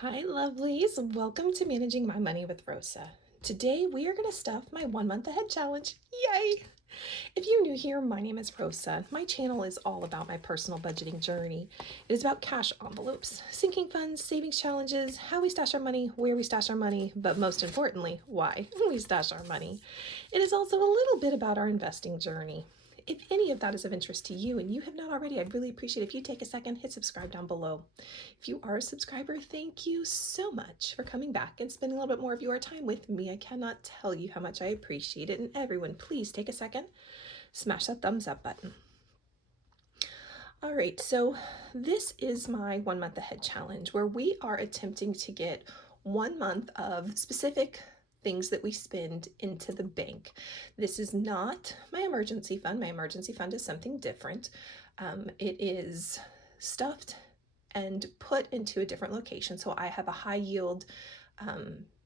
Hi, lovelies. Welcome to Managing My Money with Rosa. Today we are going to stuff my 1 month ahead challenge. Yay! If you're new here, my name is Rosa. My channel is all about my personal budgeting journey. It is about cash envelopes, sinking funds, savings challenges, how we stash our money, where we stash our money, but most importantly, why we stash our money. It is also a little bit about our investing journey. If any of that is of interest to you and you have not already, I'd really appreciate if you take a second, hit subscribe down below. If you are a subscriber, thank you so much for coming back and spending a little bit more of your time with me. I cannot tell you how much I appreciate it. And everyone, please take a second, smash that thumbs up button. All right, so this is my 1 month ahead challenge where we are attempting to get 1 month of specific things that we spend into the bank. This is not my emergency fund. My emergency fund is something different. It is stuffed and put into a different location. So I have a high yield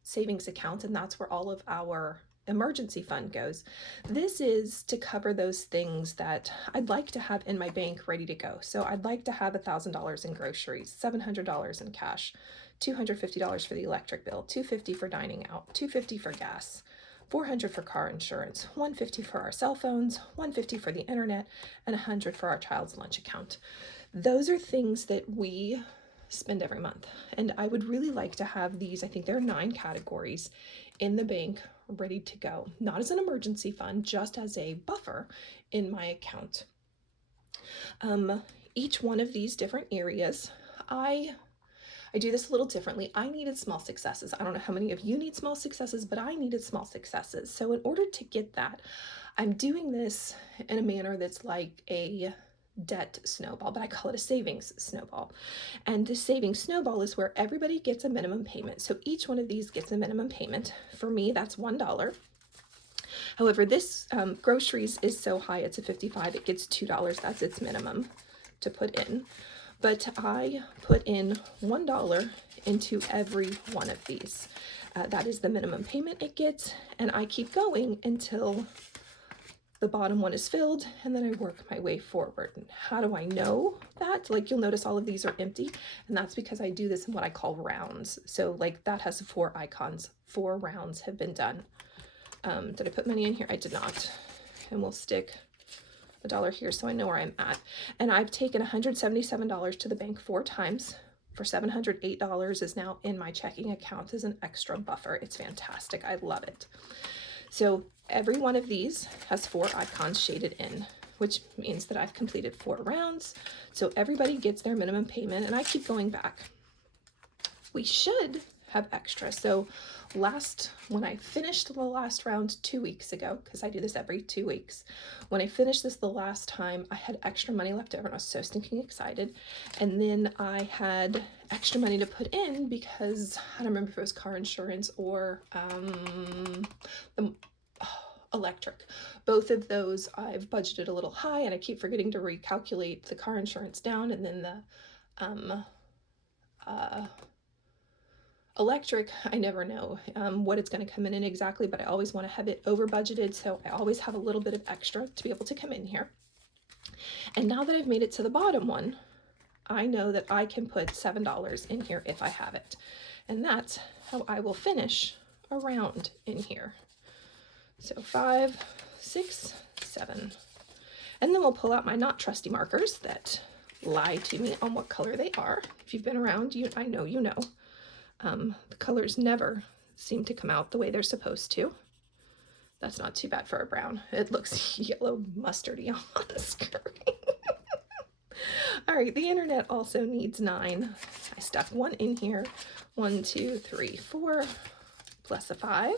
savings account, and that's where all of our emergency fund goes. This is to cover those things that I'd like to have in my bank ready to go. So I'd like to have $1,000 in groceries, $700 in cash, $250 for the electric bill, $250 for dining out, $250 for gas, $400 for car insurance, $150 for our cell phones, $150 for the internet, and $100 for our child's lunch account. Those are things that we spend every month. And I would really like to have these, I think there are 9 categories in the bank ready to go, not as an emergency fund, just as a buffer in my account. Each one of these different areas, I do this a little differently. I needed small successes. I don't know how many of you need small successes, but I needed small successes. So in order to get that, I'm doing this in a manner that's like a debt snowball, but I call it a savings snowball. And the savings snowball is where everybody gets a minimum payment. So each one of these gets a minimum payment. For me, that's $1. However, this groceries is so high, it's a 55, it gets $2. That's its minimum to put in. But I put in $1 into every one of these. That is the minimum payment it gets, and I keep going until the bottom one is filled, and then I work my way forward. And how do I know that? Like, you'll notice all of these are empty, and that's because I do this in what I call rounds. So like that has 4 icons. 4 rounds have been done. Did I put money in here? I did not. And we'll stick $1 here so I know where I'm at. And I've taken $177 to the bank 4 times. For $708 is now in my checking account as an extra buffer. It's fantastic. I love it. So every one of these has 4 icons shaded in, which means that I've completed 4 rounds. So everybody gets their minimum payment, and I keep going back. We should have extra. So when I finished the last round 2 weeks ago, because I do this every 2 weeks, when I finished this the last time, I had extra money left over and I was so stinking excited. And then I had extra money to put in because I don't remember if it was car insurance or the electric. Both of those I've budgeted a little high, and I keep forgetting to recalculate the car insurance down, and then the electric, I never know what it's going to come in exactly, but I always want to have it over budgeted, so I always have a little bit of extra to be able to come in here. And now that I've made it to the bottom one, I know that I can put $7 in here if I have it. And that's how I will finish a round in here. So 5, 6, 7. And then we'll pull out my not trusty markers that lie to me on what color they are. If you've been around, I know you know. The colors never seem to come out the way they're supposed to. That's not too bad for a brown. It looks yellow mustardy on the screen. All right, the internet also needs 9. I stuck 1 in here. 1, 2, 3, 4, plus a 5.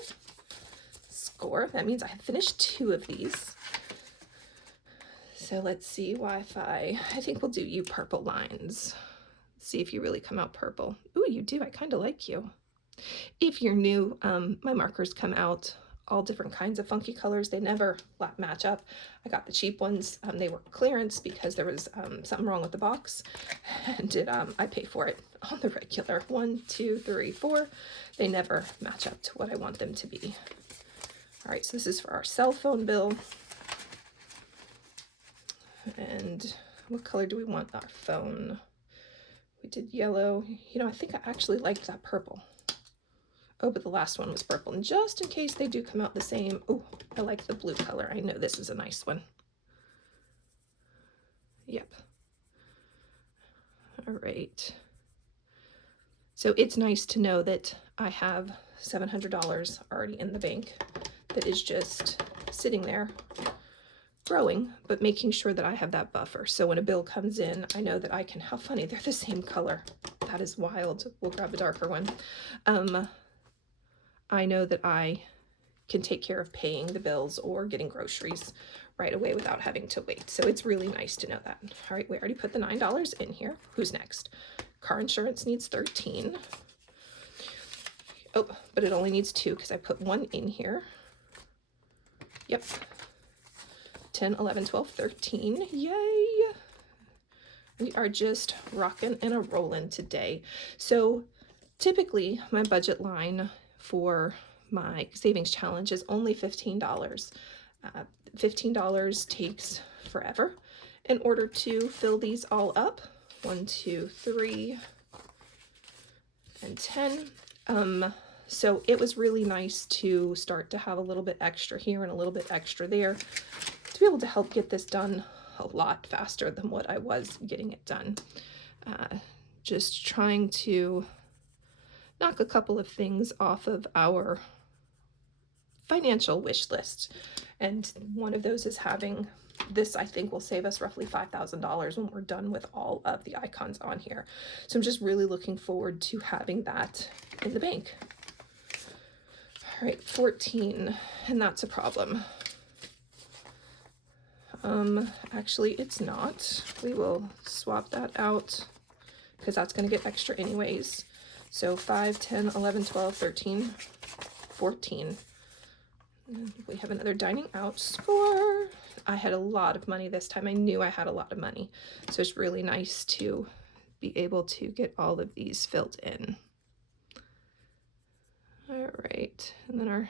Score. That means I have finished 2 of these. So let's see, Wi-Fi. I think we'll do you purple lines. See if you really come out purple. Ooh, you do. I kind of like you. If you're new, my markers come out all different kinds of funky colors. They never match up. I got the cheap ones. They were clearance because there was something wrong with the box, and I pay for it on the regular. 1, 2, 3, 4. They never match up to what I want them to be. All right, so this is for our cell phone bill. And what color do we want our phone? We did yellow. You know, I think I actually liked that purple. Oh, but the last one was purple. And just in case they do come out the same, oh, I like the blue color. I know this is a nice one. Yep. All right. So it's nice to know that I have $700 already in the bank that is just sitting there growing, but making sure that I have that buffer. So when a bill comes in, I know that I can, how funny, they're the same color. That is wild. We'll grab a darker one. I know that I can take care of paying the bills or getting groceries right away without having to wait. So it's really nice to know that. All right, we already put the $9 in here. Who's next? Car insurance needs 13. Oh, but it only needs 2 because I put 1 in here. Yep. 10, 11, 12, 13. Yay! We are just rocking and a rolling today. So typically my budget line for my savings challenge is only $15. $15 takes forever in order to fill these all up. 1, 2, 3, and 10. So it was really nice to start to have a little bit extra here and a little bit extra there to be able to help get this done a lot faster than what I was getting it done. Just trying to knock a couple of things off of our financial wish list. And one of those is having this, I think will save us roughly $5,000 when we're done with all of the icons on here. So I'm just really looking forward to having that in the bank. All right, 14, and that's a problem. Actually it's not. We will swap that out because that's going to get extra anyways. So 5, 10, 11, 12, 13, 14. And we have another dining out score. I had a lot of money this time. I knew I had a lot of money. So it's really nice to be able to get all of these filled in. All right, and then there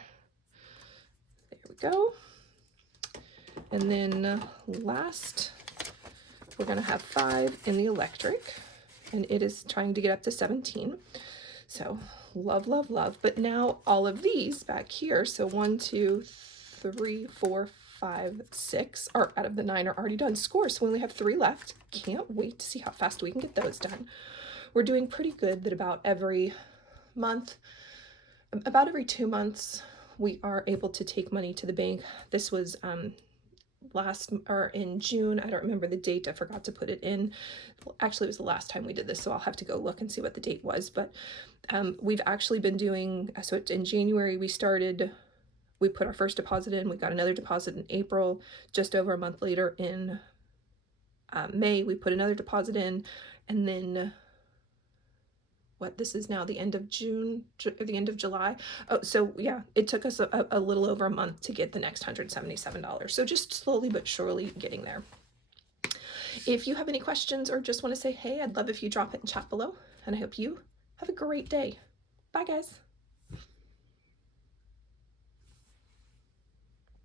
we go. And then last, we're gonna have 5 in the electric, and it is trying to get up to 17. So love, love, love. But now all of these back here, so 1, 2, 3, 4, 5, 6 are out of the 9 are already done scores. So we only have 3 left. Can't wait to see how fast we can get those done. We're doing pretty good that about every month, about every 2 months, we are able to take money to the bank. This was in June. I don't remember the date. I forgot to put it in. Actually, it was the last time we did this, so I'll have to go look and see what the date was. But we've actually been doing, so in January we put our first deposit in. We got another deposit in April. Just over a month later in May, we put another deposit in. And then this is now the end of June, the end of July. Oh, so yeah, it took us a little over a month to get the next $177. So just slowly but surely getting there. If you have any questions or just want to say, hey, I'd love if you drop it in chat below, and I hope you have a great day. Bye guys.